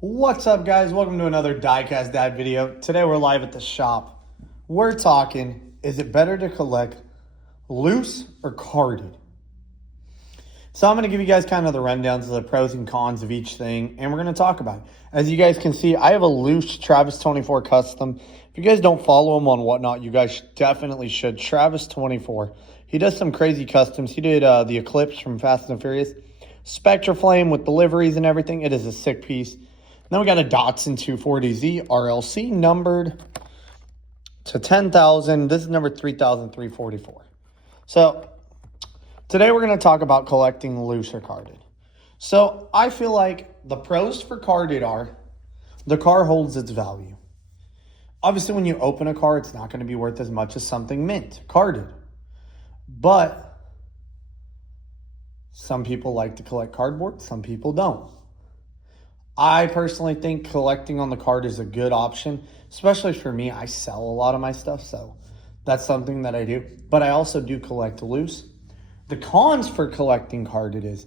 What's up, guys? Welcome to another Diecast Dad video. Today we're live at the shop. We're talking, is it better to collect loose or carded? So I'm going to give you guys kind of the rundowns of the pros and cons of each thing, and we're going to talk about it. As you guys can see, I have a loose Travis 24 custom. If you guys don't follow him on Whatnot, you guys definitely should. Travis 24. He does some crazy customs. He did the Eclipse from Fast and Furious. Spectra Flame with deliveries and everything. It is a sick piece. Then we got a Datsun 240Z RLC numbered to 10,000. This is number 3,344. So today we're going to talk about collecting loose or carded. So I feel like the pros for carded are the car holds its value. Obviously, when you open a car, it's not going to be worth as much as something mint, carded. But some people like to collect cardboard, some people don't. I personally think collecting on the card is a good option, especially for me. I sell a lot of my stuff, so that's something that I do. But I also do collect loose. The cons for collecting carded is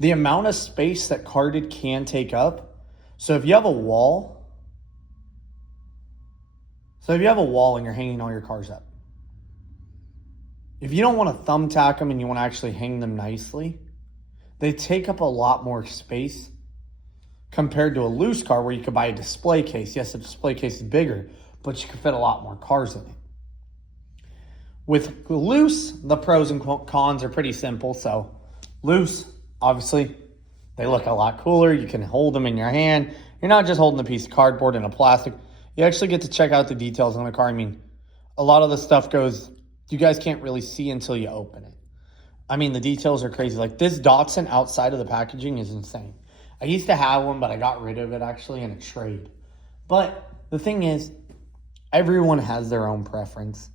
the amount of space that carded can take up. So if you have a wall, and you're hanging all your cars up, if you don't want to thumbtack them and you want to actually hang them nicely, they take up a lot more space compared to a loose car where you could buy a display case. Yes, the display case is bigger, but you can fit a lot more cars in it. With loose, the pros and cons are pretty simple. So loose, obviously, they look a lot cooler. You can hold them in your hand. You're not just holding a piece of cardboard and a plastic. You actually get to check out the details on the car. I mean, a lot of the stuff you guys can't really see until you open it. I mean, the details are crazy. Like this Datsun outside of the packaging is insane. I used to have one, but I got rid of it actually in a trade. But the thing is, everyone has their own preference.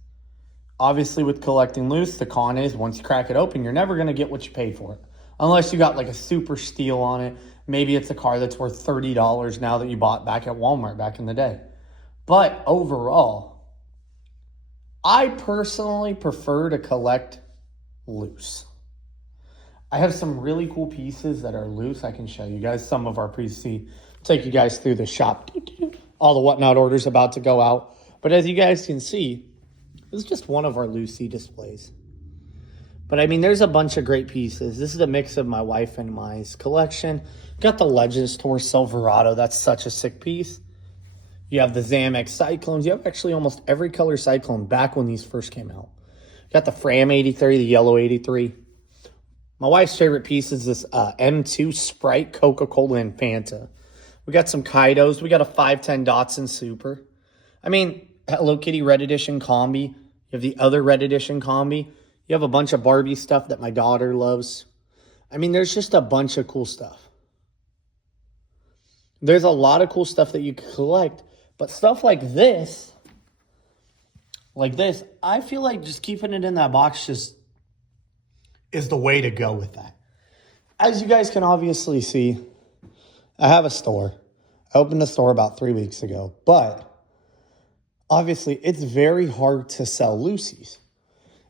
Obviously, with collecting loose, the con is once you crack it open, you're never going to get what you paid for it. Unless you got like a super steal on it. Maybe it's a car that's worth $30 now that you bought back at Walmart back in the day. But overall, I personally prefer to collect loose. I have some really cool pieces that are loose. I can show you guys some of our pieces. Take you guys through the shop. All the Whatnot orders about to go out. But as you guys can see, this is just one of our loosey displays. But I mean, there's a bunch of great pieces. This is a mix of my wife and my collection. Got the Legends Tour Silverado. That's such a sick piece. You have the Zamex Cyclones. You have actually almost every color Cyclone back when these first came out. Got the Fram 83, the yellow 83. My wife's favorite piece is this M2 Sprite, Coca-Cola, and Fanta. We got some Kaidos. We got a 510 Datsun Super. I mean, Hello Kitty Red Edition Combi. You have the other Red Edition Combi. You have a bunch of Barbie stuff that my daughter loves. I mean, there's just a bunch of cool stuff. There's a lot of cool stuff that you can collect. But stuff like this, I feel like just keeping it in that box just is the way to go with that. As you guys can obviously see, I have a store. I opened the store about 3 weeks ago, but obviously it's very hard to sell loosies.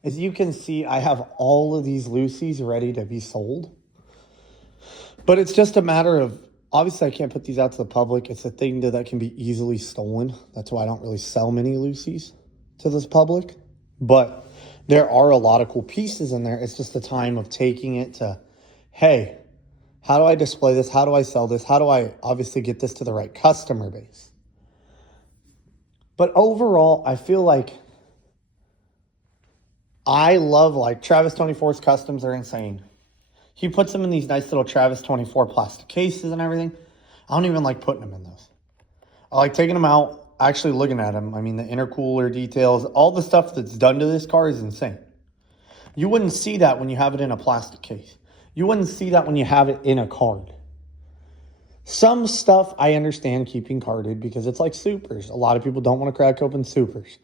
As you can see, I have all of these loosies ready to be sold, but it's just a matter of, obviously I can't put these out to the public. It's a thing that can be easily stolen. That's why I don't really sell many loosies to this public, but there are a lot of cool pieces in there. It's just the time of taking it to, hey, how do I display this? How do I sell this? How do I obviously get this to the right customer base? But overall, I feel like I love like Travis 24's customs are insane. He puts them in these nice little Travis 24 plastic cases and everything. I don't even like putting them in those. I like taking them out, actually looking at them. I mean, the intercooler details, all the stuff that's done to this car is insane. You wouldn't see that when you have it in a plastic case. You wouldn't see that when you have it in a card. Some stuff I understand keeping carded because it's like supers. A lot of people don't want to crack open supers.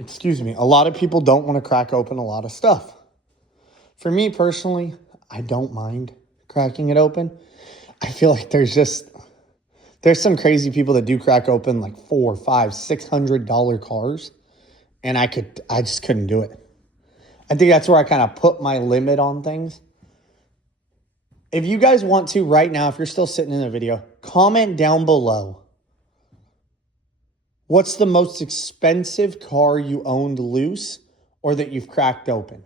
Excuse me. A lot of people don't want to crack open a lot of stuff. For me personally, I don't mind cracking it open. I feel like there's some crazy people that do crack open like $400, $500, $600 cars, and I just couldn't do it. I think that's where I kind of put my limit on things. If you guys want to right now, if you're still sitting in the video, comment down below. What's the most expensive car you owned loose or that you've cracked open?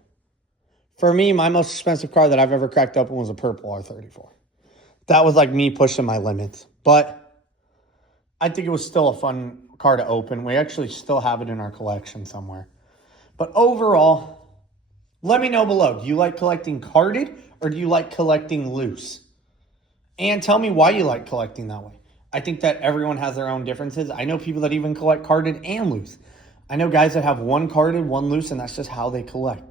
For me, my most expensive car that I've ever cracked open was a purple R34. That was like me pushing my limits. But I think it was still a fun car to open. We actually still have it in our collection somewhere. But overall, let me know below. Do you like collecting carded or do you like collecting loose? And tell me why you like collecting that way. I think that everyone has their own differences. I know people that even collect carded and loose. I know guys that have one carded, one loose, and that's just how they collect.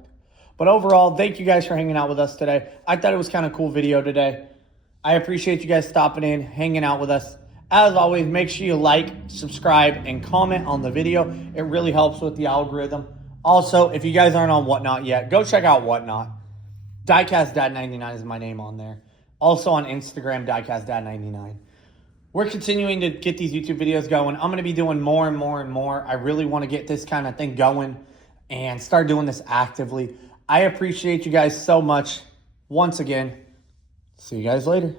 But overall, thank you guys for hanging out with us today. I thought it was kind of a cool video today. I appreciate you guys stopping in, hanging out with us. As always, make sure you like, subscribe, and comment on the video. It really helps with the algorithm. Also, if you guys aren't on Whatnot yet, go check out Whatnot. DiecastDad99 is my name on there. Also on Instagram, DiecastDad99. We're continuing to get these YouTube videos going. I'm going to be doing more and more and more. I really want to get this kind of thing going and start doing this actively. I appreciate you guys so much. Once again, see you guys later.